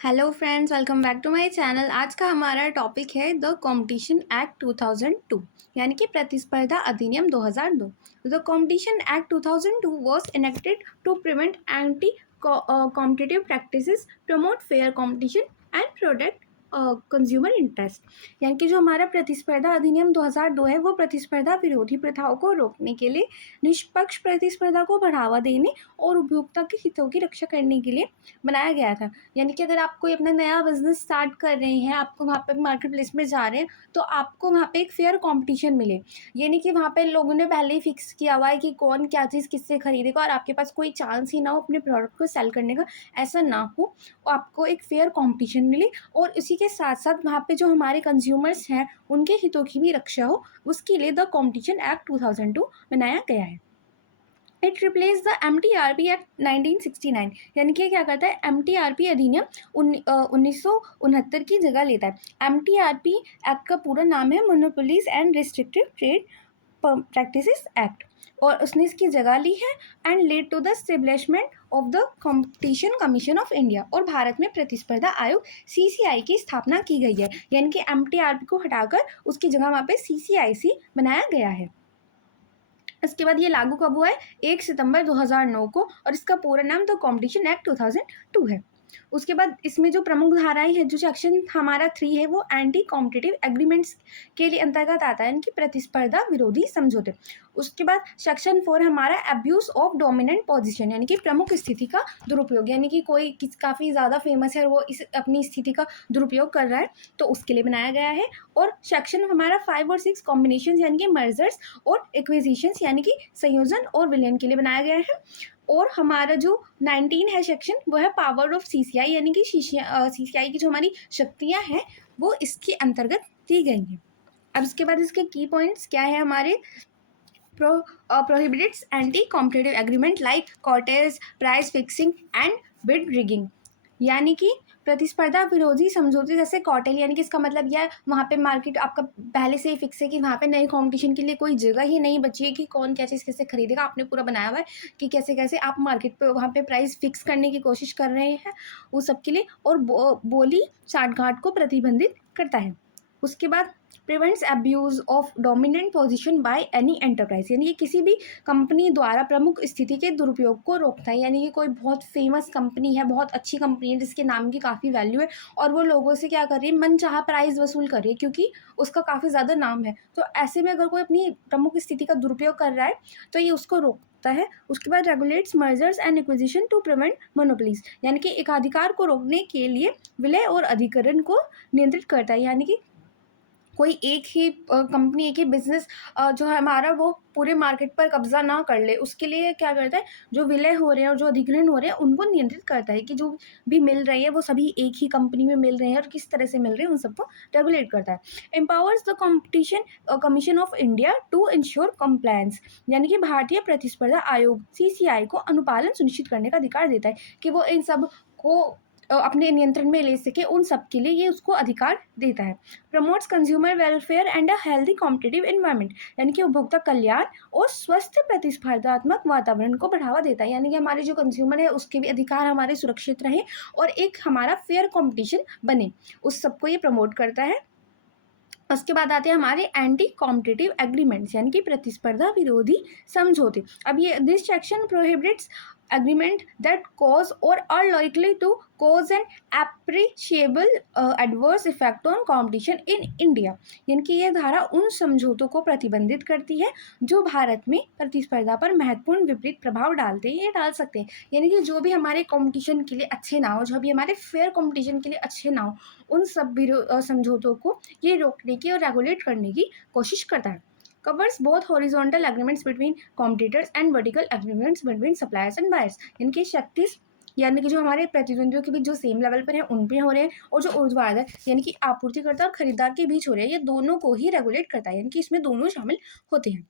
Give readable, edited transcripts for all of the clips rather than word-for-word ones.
Hello friends, welcome back to my channel. आज का हमारा टॉपिक है द कंपटीशन एक्ट 2002 यानी कि प्रतिस्पर्धा अधिनियम 2002। The competition act 2002 was enacted to prevent anti competitive practices, promote fair competition and protect consumer interest. यानी कि जो हमारा प्रतिस्पर्धा अधिनियम 2002 है वो प्रतिस्पर्धा विरोधी प्रथाओं को रोकने के लिए, निष्पक्ष प्रतिस्पर्धा को बढ़ावा देने और उपभोक्ता के हितों की रक्षा करने के लिए बनाया गया था। यानी कि अगर आप कोई अपना नया बिजनेस स्टार्ट कर रहे हैं, आपको वहाँ पे मार्केट प्लेस में जा रहे हैं, तो आपको वहाँ पे एक फेयर कंपटीशन मिले। ये नहीं कि वहाँ पे लोगों ने पहले ही फिक्स किया हुआ है कि कौन क्या चीज़ किससे खरीदेगा और आपके पास कोई चांस ही ना हो अपने प्रोडक्ट को सेल करने का। ऐसा ना हो, आपको एक फेयर कंपटीशन मिले और इसी के साथ साथ वहाँ पे जो हमारे कंज्यूमर्स हैं उनके हितों की भी रक्षा हो, उसके लिए द कंपटीशन एक्ट 2002 बनाया गया है। It replace the MTRP act 1969। यानी कि क्या करता है, MTRP अधिनियम 1969 की जगह लेता है। MTRP एक्ट का पूरा नाम है monopolies and restrictive trade practices act, और उसने इसकी जगह ली है and led to the establishment of the competition commission of India. और भारत में प्रतिस्पर्धा आयोग CCI की स्थापना की गई है। यानी कि MTRP को हटाकर उसकी जगह वहाँ पे CCIC बनाया गया है। इसके बाद ये लागू कब हुआ है? 1 सितंबर 2009 को, और इसका पूरा नाम तो कॉम्पिटिशन एक्ट 2002 है। उसके बाद इसमें जो प्रमुख धाराएं हैं, जो सेक्शन हमारा 3 है, वो एंटी कॉम्पिटिटिव एग्रीमेंट्स के लिए अंतर्गत आता है, इनकी प्रतिस्पर्धा विरोधी समझौते। उसके बाद सेक्शन 4 हमारा अब्यूज ऑफ डोमिनेंट पोजीशन, यानी कि प्रमुख स्थिति का दुरुपयोग। यानी कि कोई काफ़ी ज़्यादा फेमस है और वो इस अपनी स्थिति का दुरुपयोग कर रहा है, तो उसके लिए बनाया गया है। और सेक्शन हमारा 5 और 6 कॉम्बिनेशन यानी कि मर्जर्स और एक्विजिशंस यानी कि संयोजन और विलयन के लिए बनाया गया है। और हमारा जो 19 है सेक्शन, वो है पावर ऑफ CCI, यानी कि CCI की जो हमारी शक्तियाँ हैं वो इसके अंतर्गत दी गई हैं। अब इसके बाद इसके की पॉइंट्स क्या है हमारे? prohibits anti-competitive agreement like cartels, price fixing and bid rigging। यानी कि प्रतिस्पर्धा विरोधी समझौते जैसे कॉटेल, यानी कि इसका मतलब यह वहाँ पे मार्केट आपका पहले से ही फिक्स है कि वहाँ पे नए कंपटीशन के लिए कोई जगह ही नहीं बची है कि कौन क्या चीज़ कैसे खरीदेगा। आपने पूरा बनाया हुआ है कि कैसे कैसे आप मार्केट पे वहाँ पे प्राइस फिक्स करने की कोशिश कर रहे हैं उस सब के लिए। और बोली साठगांठ को प्रतिबंधित करता है। उसके बाद prevents abuse of dominant position by any enterprise, यानी कि किसी भी कंपनी द्वारा प्रमुख स्थिति के दुरुपयोग को रोकता है। यानी कि कोई बहुत फेमस कंपनी है, बहुत अच्छी कंपनी है जिसके नाम की काफ़ी वैल्यू है, और वो लोगों से क्या कर रही है, मनचाहा प्राइस वसूल कर रही है क्योंकि उसका काफ़ी ज़्यादा नाम है। तो ऐसे में अगर कोई अपनी प्रमुख स्थिति का दुरुपयोग कर रहा है तो ये उसको रोकता है। उसके बाद regulates mergers and acquisition to prevent monopolies, यानी कि एकाधिकार को रोकने के लिए विलय और अधिकरण को नियंत्रित करता है। यानी कि कोई एक ही कंपनी, एक ही बिजनेस जो है हमारा, वो पूरे मार्केट पर कब्जा ना कर ले, उसके लिए क्या करता है, जो विलय हो रहे हैं और जो अधिग्रहण हो रहे हैं उनको नियंत्रित करता है कि जो भी मिल रही है वो सभी एक ही कंपनी में मिल रहे हैं और किस तरह से मिल रहे हैं उन सबको रेगुलेट करता है। Empowers the competition commission of India to ensure compliance, यानी कि भारतीय प्रतिस्पर्धा आयोग CCI को अनुपालन सुनिश्चित करने का अधिकार देता है कि वो इन सब को अपने नियंत्रण में ले सके, उन सब के लिए ये उसको अधिकार देता है। Promotes consumer welfare and a healthy competitive environment, यानी कि उपभोक्ता कल्याण और स्वस्थ प्रतिस्पर्धात्मक वातावरण को बढ़ावा देता है। यानी कि हमारे जो कंज्यूमर है उसके भी अधिकार हमारे सुरक्षित रहे और एक हमारा फेयर कंपटीशन बने, उस सबको ये प्रमोट करता है। उसके बाद आते हैं हमारे एंटी कॉम्पिटिटिव एग्रीमेंट्स, यानी कि प्रतिस्पर्धा विरोधी समझौते। अब ये this section prohibits agreement that cause or are likely to cause an appreciable adverse effect on competition in India। यानी कि ये धारा उन समझौतों को प्रतिबंधित करती है जो भारत में प्रतिस्पर्धा पर महत्वपूर्ण विपरीत प्रभाव डालते हैं या डाल सकते हैं। यानी कि जो भी हमारे कंपटीशन के लिए अच्छे ना हो, जो भी हमारे फेयर कंपटीशन के लिए अच्छे ना हो, उन सब समझौतों को ये रोकने की और रेगुलेट करने की कोशिश करता है। Covers both horizontal agreements between competitors and vertical agreements between suppliers and buyers। यानी कि 36, यानी कि जो हमारे प्रतिद्वंदियों के बीच जो सेम लेवल पर है उन पे हो रहे हैं, और जो ऊर्ध्वाधर यानी कि आपूर्तिकर्ता और खरीदार के बीच हो रहे हैं, ये दोनों को ही रेगुलेट करता है। यानी कि इसमें दोनों शामिल होते हैं।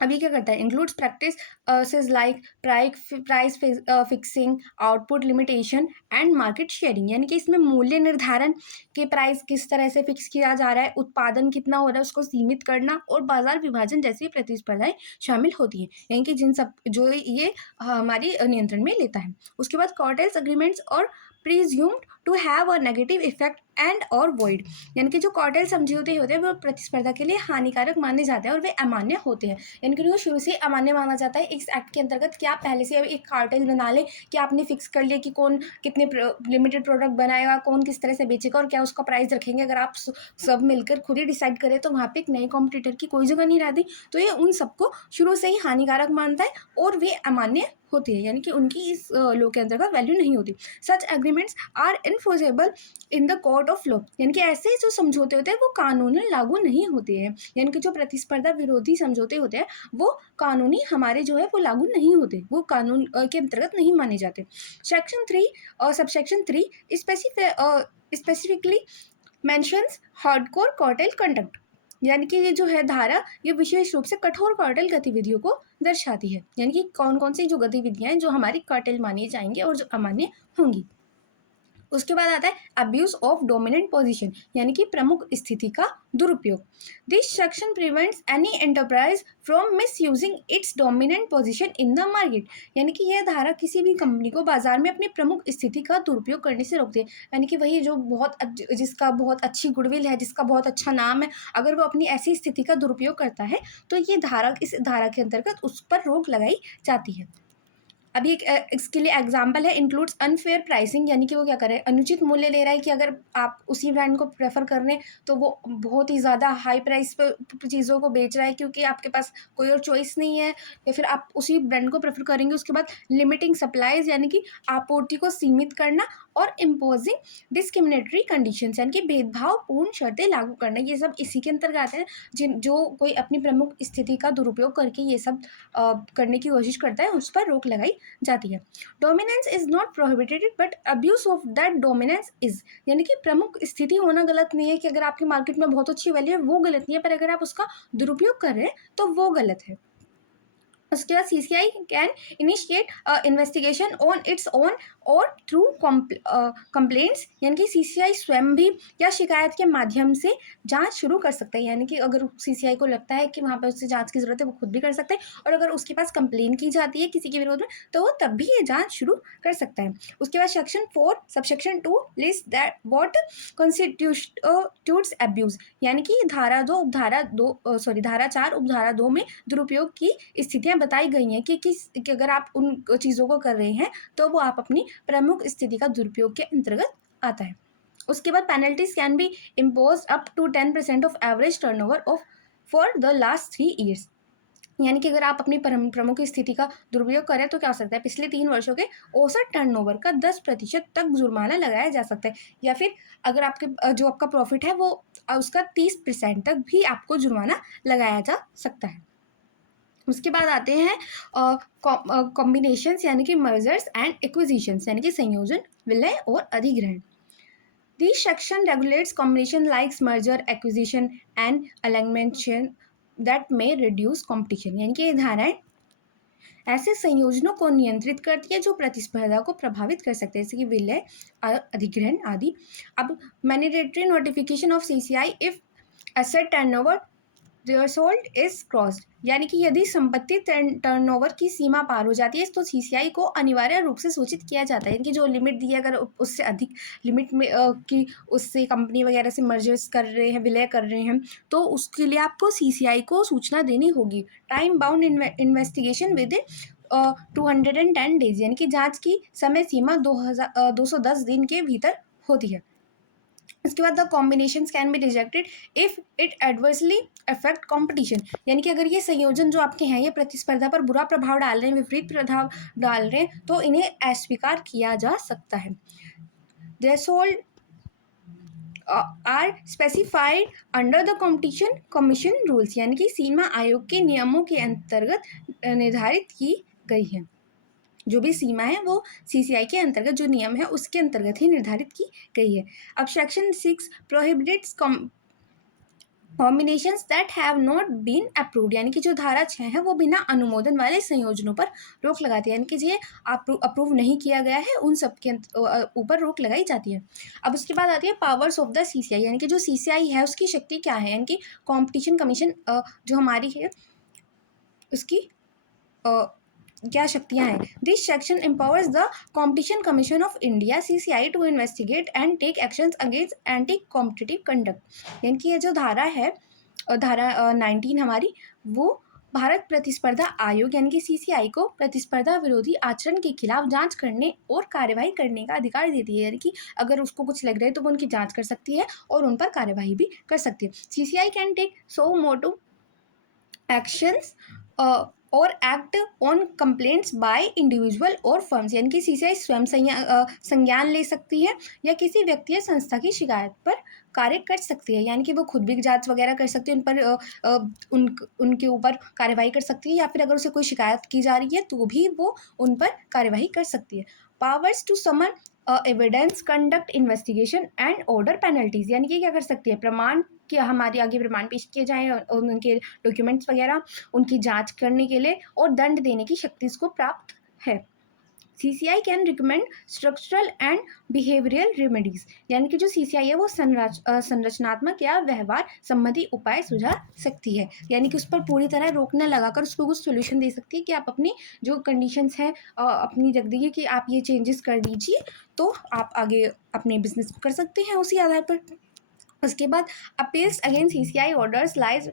अब ये क्या करता है, includes practice like price fixing, output limitation and market sharing. यानी कि इसमें मूल्य निर्धारण के प्राइस किस तरह से फिक्स किया जा रहा है, उत्पादन कितना हो रहा है उसको सीमित करना, और बाजार विभाजन जैसी प्रतिस्पर्धाएं शामिल होती हैं। यानी कि जिन सब जो ये हमारी नियंत्रण में लेता है। उसके बाद कार्टेल्स एग्रीमेंट्स और presumed to have a negative effect and और वॉइड, यानी कि जो कार्टेल समझौते होते हैं वो प्रतिस्पर्धा के लिए हानिकारक माने जाते हैं और वे अमान्य होते हैं, यानी कि उनको शुरू से अमान्य माना जाता है इस एक्ट के अंतर्गत कि आप पहले से एक कार्टेल बना लें कि आपने फिक्स कर लिया कि कौन कितने लिमिटेड प्रोडक्ट बनाएगा, कौन किस तरह से बेचेगा और क्या उसका प्राइस रखेंगे। अगर आप सब मिलकर खुद ही डिसाइड करें तो वहाँ पे एक नए कॉम्पिटिटर की कोई जगह नहीं रहती। तो ये उन सबको शुरू से ही हानिकारक मानता है और वे अमान्य होते हैं, यानी कि उनकी इस लॉ के अंतर्गत वैल्यू नहीं होती। Such agreements are enforceable in the court of law, यानी कि ऐसे जो समझौते होते हैं वो कानूनन लागू नहीं होते हैं, यानी कि जो प्रतिस्पर्धा विरोधी समझौते होते हैं वो कानूनी हमारे जो है वो लागू नहीं होते, वो कानून के अंतर्गत नहीं माने जाते। सेक्शन 3 और subsection 3 specifically mentions hardcore cartel conduct, यानी कि ये जो है धारा ये विशेष रूप से कठोर कार्टेल गतिविधियों को दर्शाती है, यानी कि कौन कौन सी जो गतिविधियां हैं जो हमारी कार्टेल मानी जाएंगी और जो अमान्य होंगी। उसके बाद आता है अब्यूज ऑफ डोमिनेंट पोजीशन, यानी कि प्रमुख स्थिति का दुरुपयोग। This section prevents any enterprise from miss using its dominant position in the market, यानी कि यह धारा किसी भी कंपनी को बाजार में अपनी प्रमुख स्थिति का दुरुपयोग करने से रोकती है, यानी कि वही जो जिसका बहुत अच्छी गुडविल है, जिसका बहुत अच्छा नाम है, अगर वो अपनी ऐसी स्थिति का दुरुपयोग करता है तो ये धारा इस धारा के अंतर्गत उस पर रोक लगाई जाती है। अभी इसके लिए एग्जाम्पल है इंक्लूड्स अनफेयर प्राइसिंग, यानी कि वो क्या करे अनुचित मूल्य ले रहा है कि अगर आप उसी ब्रांड को प्रेफर कर रहे हैं तो वो बहुत ही ज़्यादा हाई प्राइस पर चीज़ों को बेच रहा है क्योंकि आपके पास कोई और चॉइस नहीं है, या फिर आप उसी ब्रांड को प्रेफर करेंगे। उसके बाद लिमिटिंग सप्लाईज, यानी कि आपूर्ति को सीमित करना, और इम्पोजिंग डिस्क्रिमिनेटरी कंडीशंस, यानी कि भेदभावपूर्ण शर्तें लागू करना, ये सब इसी के अंतर्गत आते हैं। जो कोई अपनी प्रमुख स्थिति का दुरुपयोग करके ये सब करने की कोशिश करता है उस पर रोक लगाई जाती है। Dominance is not prohibited but abuse of that dominance is, यानी कि प्रमुख स्थिति होना गलत नहीं है कि अगर आपकी मार्केट में बहुत अच्छी वैल्यू है वो गलत नहीं है, पर अगर आप उसका दुरुपयोग कर रहे हैं तो वो गलत है। उसके बाद CCI can initiate investigation on its own और थ्रू कंप्लेंट्स, यानी कि सीसीआई स्वयं भी या शिकायत के माध्यम से जांच शुरू कर सकता है, यानी कि अगर सीसीआई को लगता है कि वहाँ पर उससे जांच की जरूरत है वो खुद भी कर सकता है, और अगर उसके पास कंप्लेन की जाती है किसी के विरोध में तो वो तब भी ये जांच शुरू कर सकता है। उसके बाद section 4 subsection 2 list that what constitutes abuse, यानी कि धारा 4 उपधारा 2 में दुरुपयोग की स्थितियां बताई गई हैं कि अगर आप उन चीज़ों को कर रहे हैं तो वो आप अपनी प्रमुख स्थिति का दुरुपयोग के अंतर्गत आता है। उसके बाद penalties can be impose up to 10% of average turnover of for the last 3 years, यानी कि अगर आप अपनी प्रमुख स्थिति का दुरुपयोग करें तो क्या हो सकता है पिछले 3 वर्षों के औसत टर्नओवर का 10% तक जुर्माना लगाया जा सकता है, या फिर अगर आपके जो आपका प्रॉफिट है वो उसका 30% तक भी आपको जुर्माना लगाया जा सकता है। उसके बाद आते हैं कॉम्बिनेशंस, यानी कि मर्जर्स एंड एक्विजिशंस, यानी कि संयोजन, विलय और अधिग्रहण। This section regulates combination likes merger, acquisition and alignment that में रिड्यूस कॉम्पिटिशन, यानी कि ये धाराएं ऐसे संयोजनों को नियंत्रित करती है जो प्रतिस्पर्धा को प्रभावित कर सकते हैं, जैसे कि विलय, अधिग्रहण आदि। अब mandatory notification of CCI if asset turnover threshold is crossed, यानी कि यदि संपत्ति टर्नओवर की सीमा पार हो जाती है तो सीसीआई को अनिवार्य रूप से सूचित किया जाता है कि जो लिमिट दी है अगर उससे अधिक लिमिट में कि उससे कंपनी वगैरह से मर्जर्स कर रहे हैं, विलय कर रहे हैं, तो उसके लिए आपको सीसीआई को सूचना देनी होगी। Time bound investigation with 210 days, यानी कि जांच की समय सीमा 210 दिन के भीतर होती है। इसके बाद the combinations can be rejected if it adversely affect competition, यानी कि अगर ये संयोजन जो आपके हैं ये प्रतिस्पर्धा पर बुरा प्रभाव डाल रहे हैं, विपरीत प्रभाव डाल रहे हैं, तो इन्हें अस्वीकार किया जा सकता है। Threshold are specified under the competition commission rules, यानी कि सीमा आयोग के नियमों के अंतर्गत निर्धारित की गई है। जो भी सीमा है वो सीसीआई के अंतर्गत जो नियम है उसके अंतर्गत ही निर्धारित की गई है। अब section 6 prohibits combinations that have not been approved, यानी कि जो धारा 6 है वो बिना अनुमोदन वाले संयोजनों पर रोक लगाती है, यानी कि ये अप्रूव नहीं किया गया है उन सब के ऊपर रोक लगाई जाती है। अब उसके बाद आती है पावर्स ऑफ द सीसीआई, यानी कि जो सीसीआई है उसकी शक्ति क्या है, यानी कि कॉम्पिटिशन कमीशन जो हमारी है उसकी क्या शक्तियाँ हैं। This section empowers the competition commission of India CCI to investigate and take actions against anti competitive conduct. यानी कि ये जो धारा है, धारा 19 हमारी, वो भारत प्रतिस्पर्धा आयोग यानी कि CCI को प्रतिस्पर्धा विरोधी आचरण के खिलाफ जांच करने और कार्यवाही करने का अधिकार देती है। यानी कि अगर उसको कुछ लग रहा है तो वो उनकी जांच कर सकती है और उन पर कार्यवाही भी कर सकती है। CCI can take suo motu actions और act on complaints by individual और फर्म्स। यानी कि CCI स्वयं संज्ञान ले सकती है या किसी व्यक्ति या संस्था की शिकायत पर कार्य कर सकती है। यानी कि वो खुद भी जांच वगैरह कर सकती है, उन पर उनके ऊपर कार्रवाई कर सकती है, या फिर अगर उसे कोई शिकायत की जा रही है तो भी वो उन पर कार्यवाही कर सकती है। Powers to summon evidence, conduct investigation and order penalties. यानी कि क्या कर सकती है, प्रमाण कि हमारे आगे प्रमाण पेश किए जाएँ और उनके डॉक्यूमेंट्स वगैरह, उनकी जांच करने के लिए और दंड देने की शक्ति इसको प्राप्त है। CCI can recommend structural and behavioural remedies. यानी कि जो CCI है वो संरचनात्मक या व्यवहार संबंधी उपाय सुझा सकती है। यानी कि उस पर पूरी तरह रोक न लगाकर उसको कुछ सोल्यूशन दे सकती है कि आप अपनी जो कंडीशंस हैं अपनी रख दीजिए कि आप ये चेंजेस कर दीजिए, तो आप आगे अपने बिजनेस को कर सकते हैं उसी आधार पर। उसके बाद appeals against CCI orders lies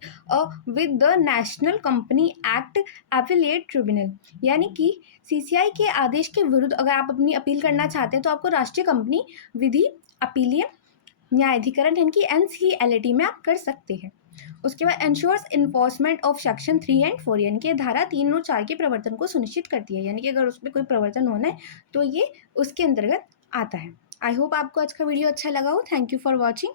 with the national company act affiliate tribunal. यानी कि CCI के आदेश के विरुद्ध अगर आप अपनी अपील करना चाहते हैं तो आपको राष्ट्रीय कंपनी विधि अपीलीय न्यायाधिकरण यानी कि NCLAT में आप कर सकते हैं। उसके बाद ensures enforcement of section 3 and 4। यानी कि धारा 3 और 4 के प्रवर्तन को सुनिश्चित करती है। यानी कि अगर उसमें कोई प्रवर्तन होना है तो ये उसके अंतर्गत आता है। आई होप आपको आज का वीडियो अच्छा लगा हो। Thank you for watching.